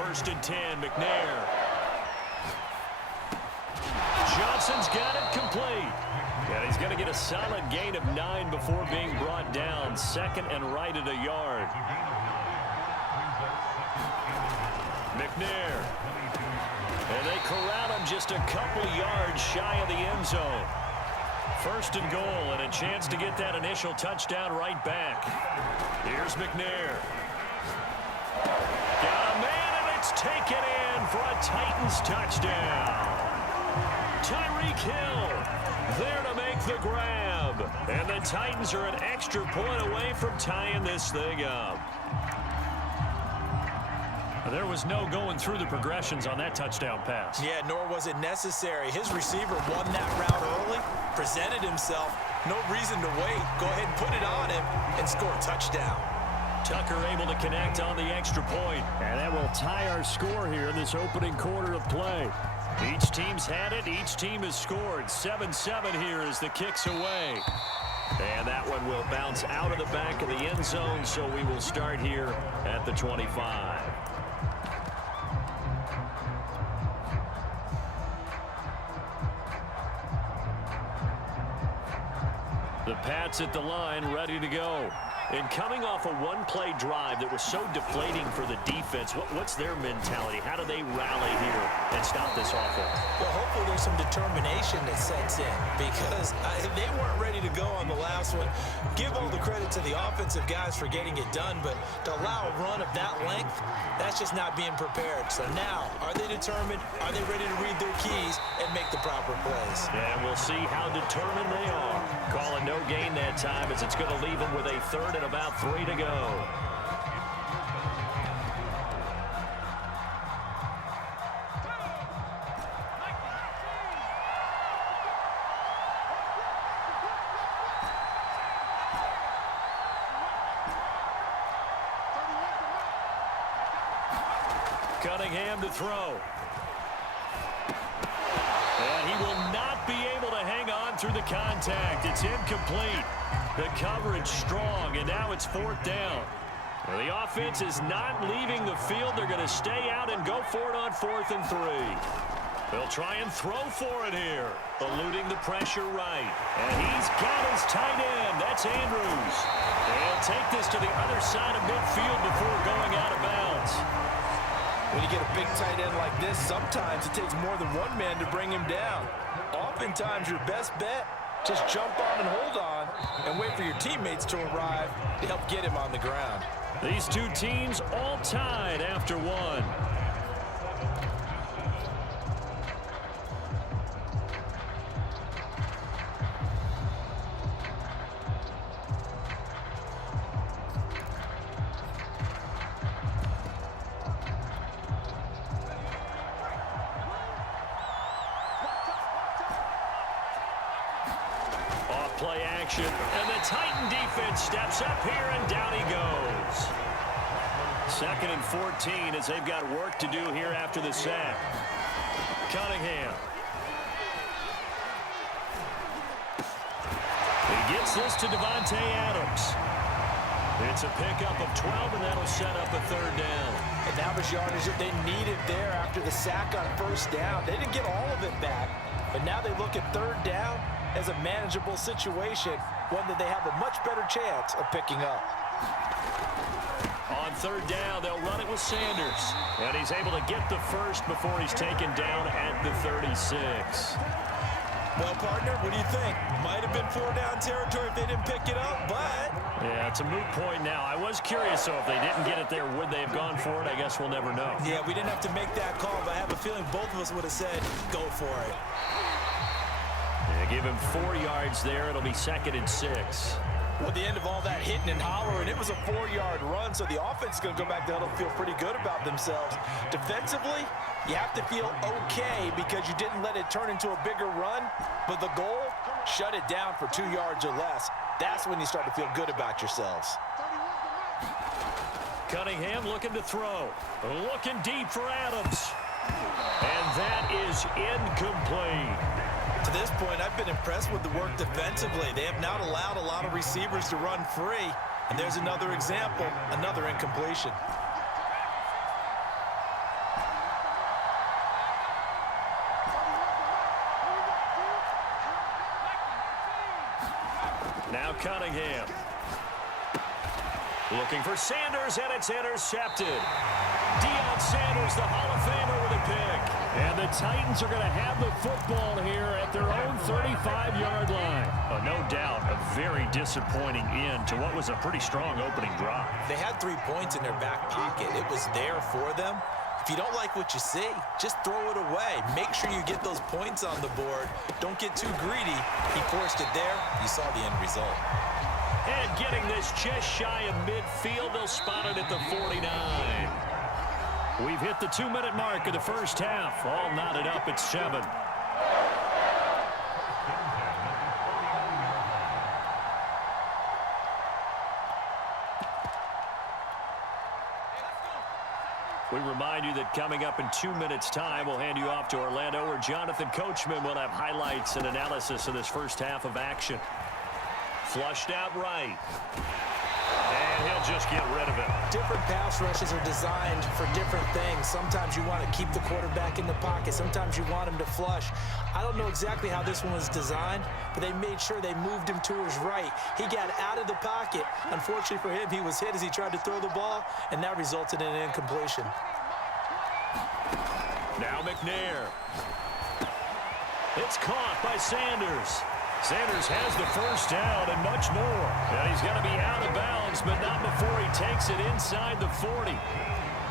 first and 10. McNair. Johnson's got it complete. And he's going to get a solid gain of 9 before being brought down. Second and right at a yard. McNair. And they corral him just a couple yards shy of the end zone. First and goal, and a chance to get that initial touchdown right back. Here's McNair. Got a man, and it's taken in for a Titans touchdown. Tyreek Hill there to make the grab. And the Titans are an extra point away from tying this thing up. There was no going through the progressions on that touchdown pass. Yeah, nor was it necessary. His receiver won that route early, presented himself. No reason to wait. Go ahead and put it on him and score a touchdown. Tucker able to connect on the extra point. And that will tie our score here in this opening quarter of play. Each team's had it. Each team has scored. 7-7 here as the kick's away. And that one will bounce out of the back of the end zone, so we will start here at the 25. The Pats at the line, ready to go. And coming off a one-play drive that was so deflating for the defense, what's their mentality? How do they rally here and stop this offense? Well, hopefully there's some determination that sets in because they weren't ready to go on the last one. Give all the credit to the offensive guys for getting it done, but to allow a run of that length, that's just not being prepared. So now, are they determined? Are they ready to read their keys and make the proper plays? And we'll see how determined they are. Calling no gain that time as it's going to leave them with a third and about 3 to go. Cunningham to throw. And he will not be able to hang on through the contact. It's incomplete. The coverage strong, and now it's 4th down. Well, the offense is not leaving the field. They're going to stay out and go for it on 4th and 3. They'll try and throw for it here, eluding the pressure right. And he's got his tight end. That's Andrews. They'll take this to the other side of midfield before going out of bounds. When you get a big tight end like this, sometimes it takes more than one man to bring him down. Oftentimes, your best bet, just jump on and hold on and wait for your teammates to arrive to help get him on the ground. These two teams all tied after one. Play action, and the Titan defense steps up here, and down he goes. 2nd and 14 as they've got work to do here after the sack. Cunningham. He gets this to Devontae Adams. It's a pickup of 12, and that'll set up a 3rd down. And that was yardage that they needed there after the sack on 1st down. They didn't get all of it back, but now they look at 3rd down as a manageable situation, one that they have a much better chance of picking up. On 3rd down, they'll run it with Sanders. And he's able to get the first before he's taken down at the 36. Well, partner, what do you think? Might have been 4-down territory if they didn't pick it up, but... Yeah, it's a moot point now. I was curious, so if they didn't get it there, would they have gone for it? I guess we'll never know. Yeah, we didn't have to make that call, but I have a feeling both of us would have said, go for it. Yeah, give him 4 yards there. It'll be 2nd and 6. Well, at the end of all that hitting and hollering, it was a 4-yard run, so the offense is going to go back there and feel pretty good about themselves. Defensively, you have to feel okay because you didn't let it turn into a bigger run, but the goal, shut it down for 2 yards or less. That's when you start to feel good about yourselves. Cunningham looking to throw. Looking deep for Adams. And that is incomplete. To this point, I've been impressed with the work defensively. They have not allowed a lot of receivers to run free. And there's another example, another incompletion. Cunningham. Looking for Sanders, and it's intercepted. Deion Sanders, the Hall of Famer, with a pick. And the Titans are going to have the football here at their own 35-yard line. No doubt, a very disappointing end to what was a pretty strong opening drive. They had 3 points in their back pocket. It was there for them. If you don't like what you see, just throw it away. Make sure you get those points on the board. Don't get too greedy. He forced it there. You saw the end result. And getting this just shy of midfield, they'll spot it at the 49. We've hit the 2-minute mark of the first half. All knotted up at 7. We remind you that coming up in 2 minutes' time, we'll hand you off to Orlando, where Jonathan Coachman will have highlights and analysis of this first half of action. Flushed out right. And he'll just get rid of it. Different pass rushes are designed for different things. Sometimes you want to keep the quarterback in the pocket. Sometimes you want him to flush. I don't know exactly how this one was designed, but they made sure they moved him to his right. He got out of the pocket. Unfortunately for him, he was hit as he tried to throw the ball, and that resulted in an incompletion. Now McNair. It's caught by Sanders. Sanders has the first down and much more. And he's going to be out of bounds, but not before he takes it inside the 40.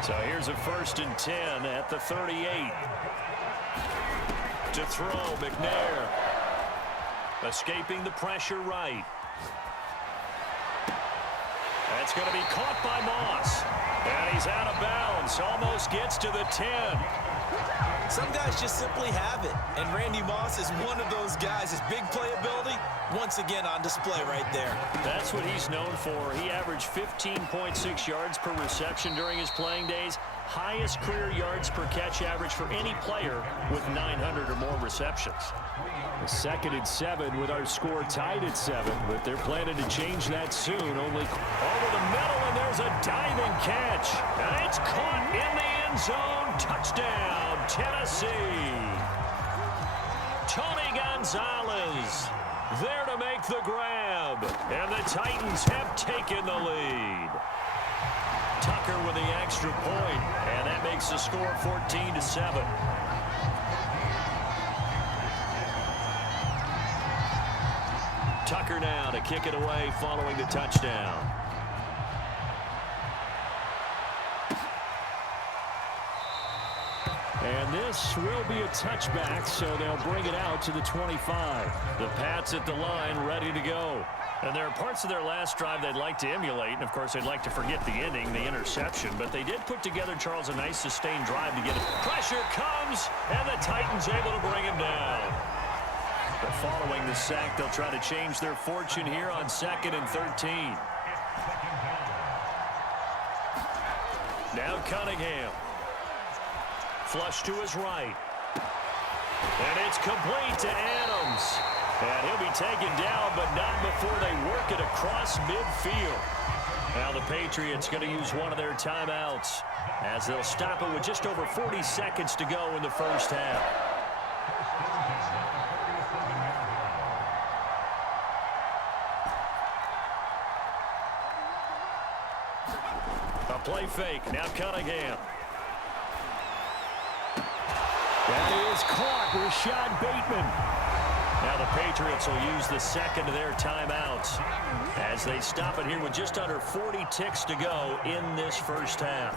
So here's a 1st and 10 at the 38. To throw, McNair. Escaping the pressure right. That's going to be caught by Moss. And he's out of bounds. Almost gets to the 10. Some guys just simply have it, and Randy Moss is one of those guys. His big playability, once again on display right there. That's what he's known for. He averaged 15.6 yards per reception during his playing days. Highest career yards per catch average for any player with 900 or more receptions. A 2nd and 7 with our score tied at 7, but they're planning to change that soon. Only over the middle, and there's a diving catch. And it's caught in the end zone. Touchdown, Tennessee. Tony Gonzalez there to make the grab. And the Titans have taken the lead. Tucker with the extra point, and that makes the score 14-7. Tucker now to kick it away following the touchdown. And this will be a touchback, so they'll bring it out to the 25. The Pats at the line ready to go. And there are parts of their last drive they'd like to emulate, and of course they'd like to forget the ending, the interception, but they did put together, Charles, a nice sustained drive to get it. Pressure comes, and the Titans able to bring him down. But following the sack, they'll try to change their fortune here on 2nd and 13. Now Cunningham. Flush to his right. And it's complete to Adams. And he'll be taken down, but not before they work it across midfield. Now the Patriots going to use one of their timeouts as they'll stop it with just over 40 seconds to go in the first half. A play fake. Now Cunningham. That is caught. Rashad Bateman. Now the Patriots will use the 2nd of their timeouts as they stop it here with just under 40 ticks to go in this first half.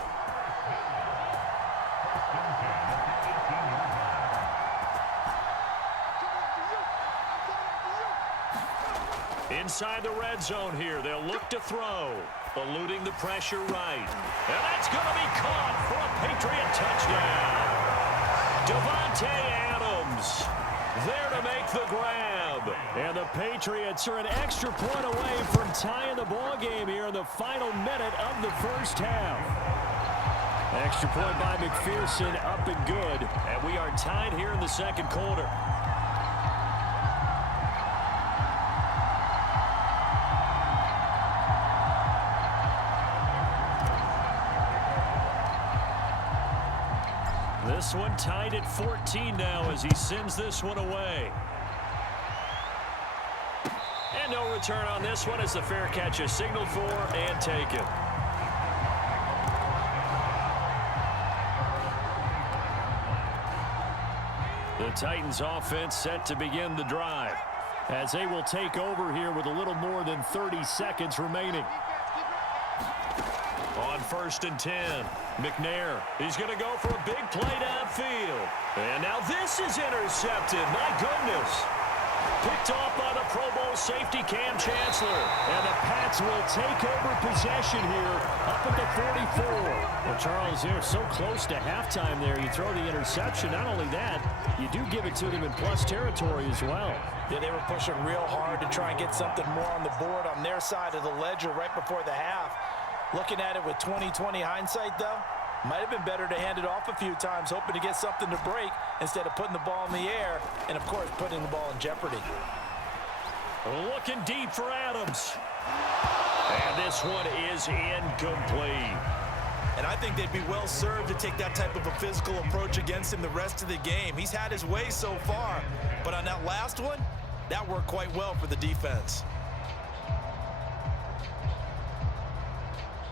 Inside the red zone here, they'll look to throw. Eluding the pressure right. And that's going to be caught for a Patriot touchdown. Devontae Adams there to make the grab. And the Patriots are an extra point away from tying the ball game here in the final minute of the first half. Extra point by McPherson, up and good. And we are tied here in the second quarter. This one tied at 14 now as he sends this one away. And no return on this one as the fair catch is signaled for and taken. The Titans offense set to begin the drive as they will take over here with a little more than 30 seconds remaining. On 1st and 10, McNair, he's going to go for a big play downfield. And now this is intercepted. My goodness. Picked off by the Pro Bowl safety Cam Chancellor. And the Pats will take over possession here up at the 44. Well, Charles, they're so close to halftime there. You throw the interception. Not only that, you do give it to them in plus territory as well. Yeah, they were pushing real hard to try and get something more on the board on their side of the ledger right before the half. Looking at it with 20/20 hindsight, though, might have been better to hand it off a few times, hoping to get something to break instead of putting the ball in the air and, of course, putting the ball in jeopardy. Looking deep for Adams. And this one is incomplete. And I think they'd be well served to take that type of a physical approach against him the rest of the game. He's had his way so far, but on that last one, that worked quite well for the defense.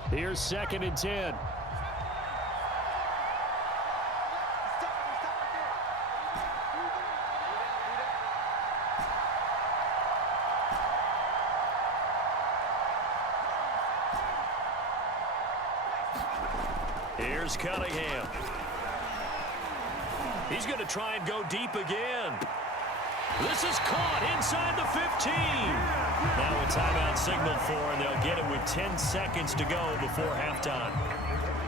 Here's 2nd and 10. Here's Cunningham. He's going to try and go deep again. This is caught inside the 15. Now a timeout signaled for, and they'll get it with 10 seconds to go before halftime.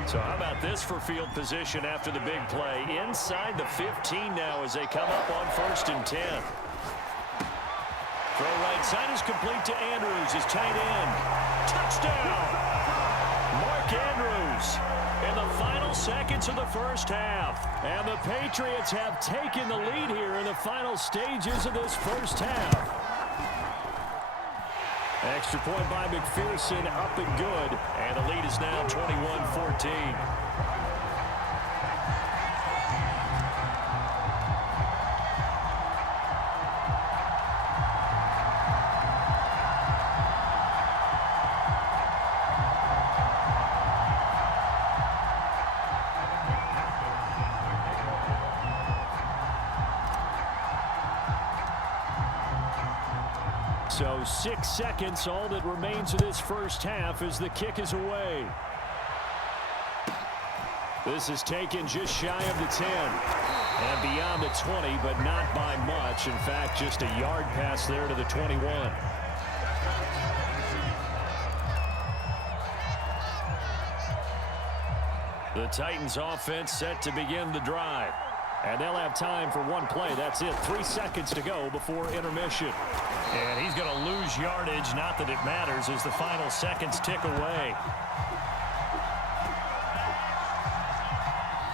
So how about this for field position after the big play? Inside the 15 now as they come up on 1st and 10. Throw right side is complete to Andrews, his tight end. Touchdown! Mark Andrews in the final seconds of the first half. And the Patriots have taken the lead here in the final stages of this first half. Extra point by McPherson, up and good. And the lead is now 21-14. So 6 seconds, all that remains of this first half as the kick is away. This is taken just shy of the 10 and beyond the 20, but not by much. In fact, just a yard pass there to the 21. The Titans offense set to begin the drive. And they'll have time for one play. That's it. 3 seconds to go before intermission. And he's going to lose yardage. Not that it matters as the final seconds tick away.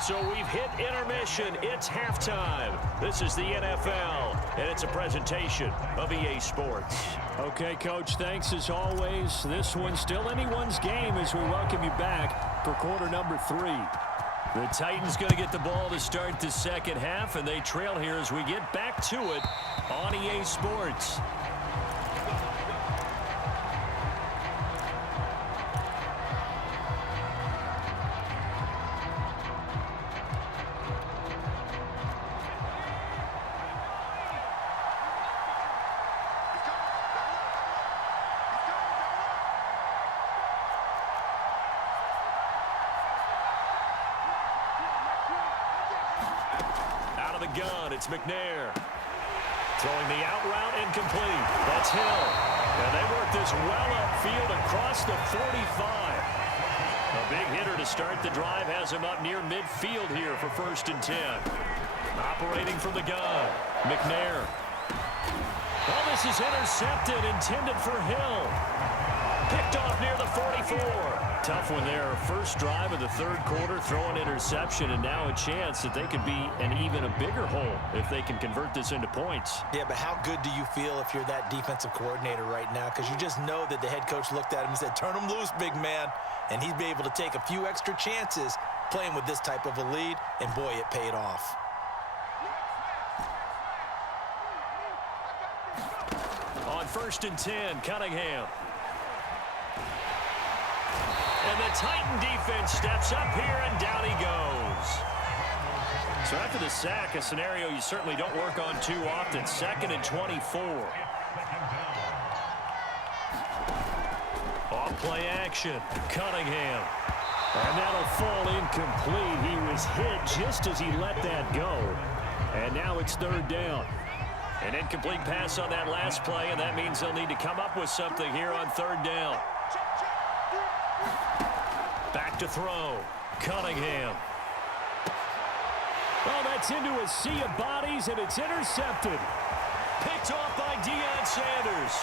So we've hit intermission. It's halftime. This is the NFL, and it's a presentation of EA Sports. Okay, Coach, thanks as always. This one's still anyone's game as we welcome you back for quarter number 3. The Titans going to get the ball to start the second half, and they trail here as we get back to it on EA Sports. Out of the gun, it's McNair. Throwing the out route incomplete. That's Hill. And they work this well upfield across the 45. A big hitter to start the drive has him up near midfield here for 1st and 10. Operating from the gun, McNair. Well, this is intercepted, intended for Hill. Picked off near the 44. Tough one there. First drive of the third quarter, throwing interception, and now a chance that they could be an even a bigger hole if they can convert this into points. Yeah, but how good do you feel if you're that defensive coordinator right now? Because you just know that the head coach looked at him and said, turn him loose, big man. And he'd be able to take a few extra chances playing with this type of a lead, and boy, it paid off. On on 1st and 10. Cunningham. And the Titan defense steps up here, and down he goes. So after the sack, a scenario you certainly don't work on too often. 2nd and 24. Off play action. Cunningham. And that'll fall incomplete. He was hit just as he let that go. And now it's 3rd down. An incomplete pass on that last play, and that means they'll need to come up with something here on 3rd down. Back to throw. Cunningham. Oh, that's into a sea of bodies, and it's intercepted. Picked off by Deion Sanders.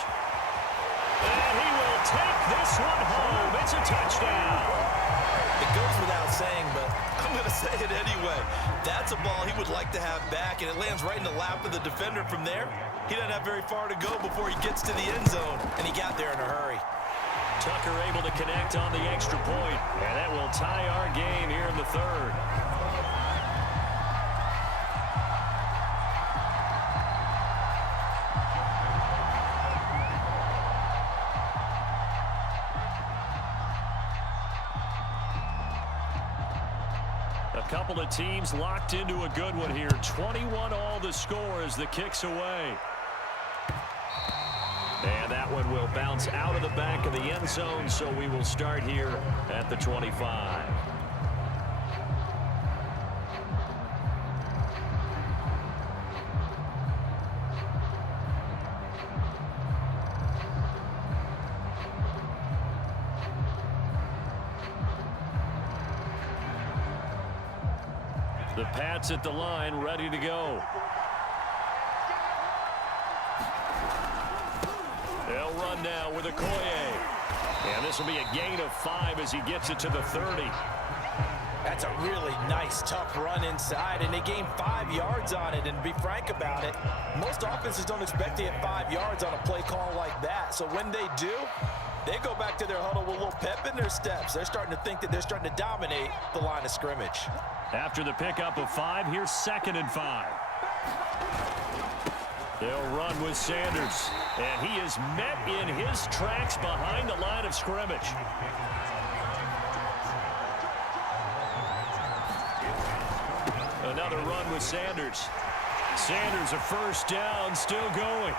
And he will take this one home. It's a touchdown. It goes without saying, but I'm going to say it anyway. That's a ball he would like to have back, and it lands right in the lap of the defender from there. He doesn't have very far to go before he gets to the end zone, and he got there in a hurry. Tucker able to connect on the extra point, and that will tie our game here in the 3rd. A couple of teams locked into a good one here. 21-all the score as the kick's away. And that one will bounce out of the back of the end zone, so we will start here at the 25. The Pats at the line, ready to go. They'll run now with Okoye. And this will be a gain of 5 as he gets it to the 30. That's a really nice, tough run inside, and they gained 5 yards on it. And to be frank about it, most offenses don't expect to get 5 yards on a play call like that. So when they do, they go back to their huddle with a little pep in their steps. They're starting to think that they're starting to dominate the line of scrimmage. After the pickup of 5, here's 2nd and 5. They'll run with Sanders, and he is met in his tracks behind the line of scrimmage. Another run with Sanders. Sanders a 1st down, still going.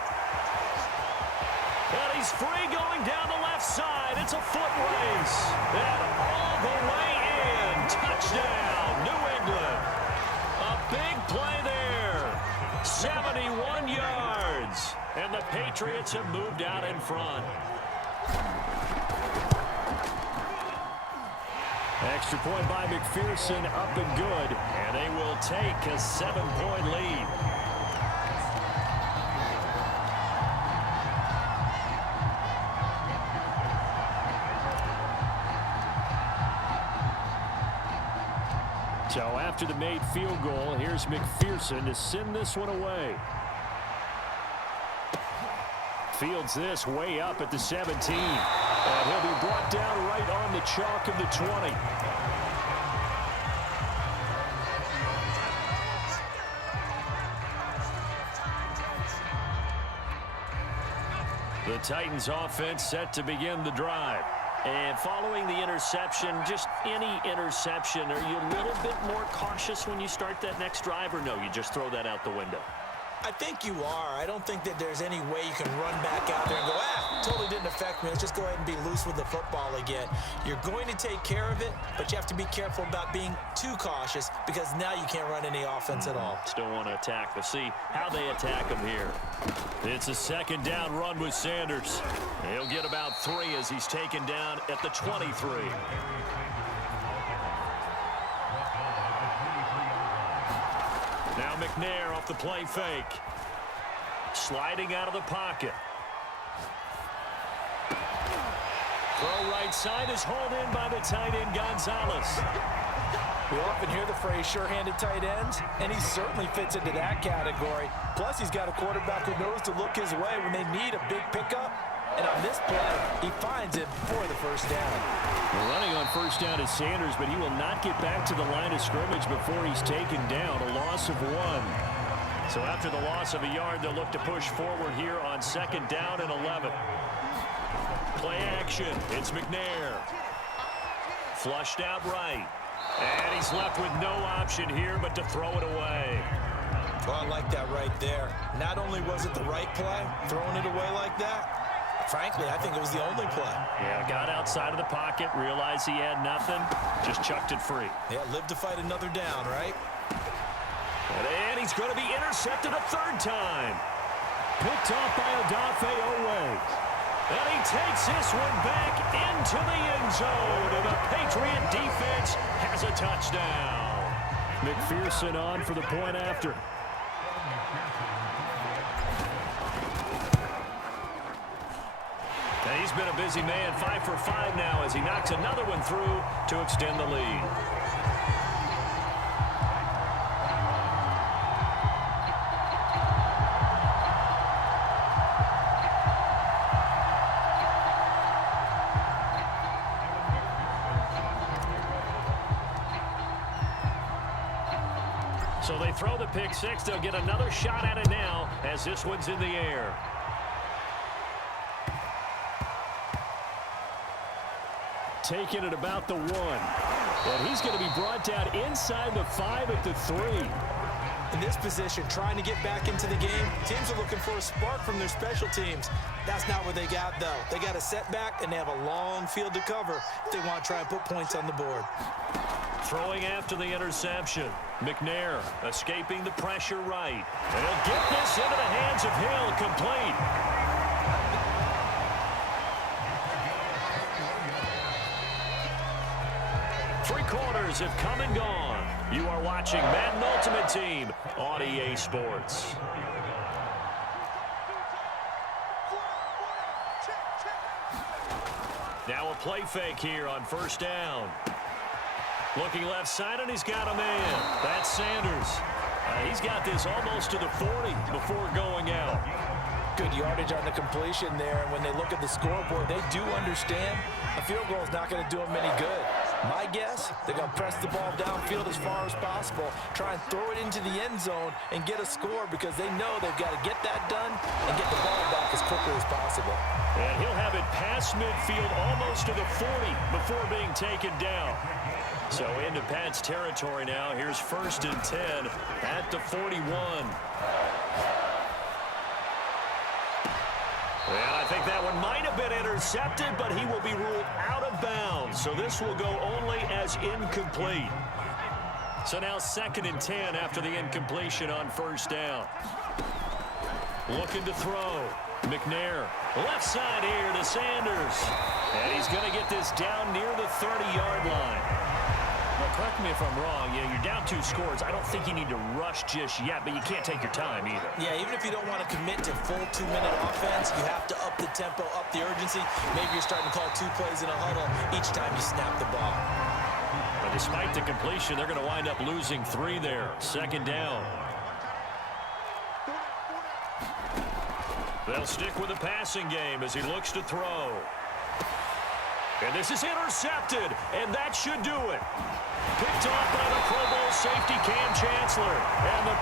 And he's free going down the left side. It's a foot race. And all the way in. Touchdown, New England. A big play there. 71 yards. And the Patriots have moved out in front. Extra point by McPherson, up and good. And they will take a 7-point lead. So after the made field goal, here's McPherson to send this one away. Fields this way up at the 17. And he'll be brought down right on the chalk of the 20. The Titans offense set to begin the drive. And following the interception, just any interception, are you a little bit more cautious when you start that next drive, or no, you just throw that out the window? I think you are. I don't think that there's any way you can run back out there and go, totally didn't affect me. Let's just go ahead and be loose with the football again. You're going to take care of it, but you have to be careful about being too cautious because now you can't run any offense at all. Still want to attack. We'll see how they attack him here. It's a 2nd down run with Sanders. He'll get about 3 as he's taken down at the 23. Now McNair off the play fake. Sliding out of the pocket. Throw right side is hauled in by the tight end Gonzalez. We often hear the phrase sure-handed tight ends, and he certainly fits into that category. Plus, he's got a quarterback who knows to look his way when they need a big pickup. And on this play, he finds it for the 1st down. We're running on 1st down is Sanders, but he will not get back to the line of scrimmage before he's taken down. A loss of 1. So after the loss of a yard, they'll look to push forward here on 2nd down and 11. Play action. It's McNair. Flushed out right. And he's left with no option here but to throw it away. Well, I like that right there. Not only was it the right play, throwing it away like that, frankly, I think it was the only play. Yeah, got outside of the pocket, realized he had nothing, just chucked it free. Yeah, live to fight another down, right? And he's going to be intercepted a 3rd time. Picked off by Odafe Owe. And he takes this one back into the end zone. And the Patriot defense has a touchdown. McPherson on for the point after. And he's been a busy man, 5 for 5 now as he knocks another one through to extend the lead. So they throw the pick six. They'll get another shot at it now as this one's in the air. Taking it about the 1. And he's going to be brought down inside the 5 at the 3. In this position, trying to get back into the game, teams are looking for a spark from their special teams. That's not what they got, though. They got a setback, and they have a long field to cover if they want to try and put points on the board. Throwing after the interception. McNair escaping the pressure right. And he'll get this into the hands of Hill, complete. Three quarters have come and gone. You are watching Madden Ultimate Team on EA Sports. Now a play fake here on 1st down. Looking left side, and he's got a man. That's Sanders. He's got this almost to the 40 before going out. Good yardage on the completion there, and when they look at the scoreboard, they do understand a field goal is not going to do them any good. My guess, they're going to press the ball downfield as far as possible, try and throw it into the end zone and get a score because they know they've got to get that done and get the ball back as quickly as possible. And he'll have it past midfield almost to the 40 before being taken down. So into Pat's territory now. Here's 1st and 10 at the 41. And I think that one might have been intercepted, but he will be ruled out of bounds. So this will go only as incomplete. So now 2nd and 10 after the incompletion on 1st down. Looking to throw. McNair, left side here to Sanders. And he's going to get this down near the 30-yard line. Now, correct me if I'm wrong. You know, you're down 2 scores. I don't think you need to rush just yet, but you can't take your time either. Yeah, even if you don't want to commit to full 2-minute offense, you have to up the tempo, up the urgency. Maybe you're starting to call 2 plays in a huddle each time you snap the ball. But despite the completion, they're going to wind up losing 3 there. 2nd down. They'll stick with the passing game as he looks to throw. And this is intercepted, and that should do it. Picked off by the Pro Bowl safety Cam Chancellor. And the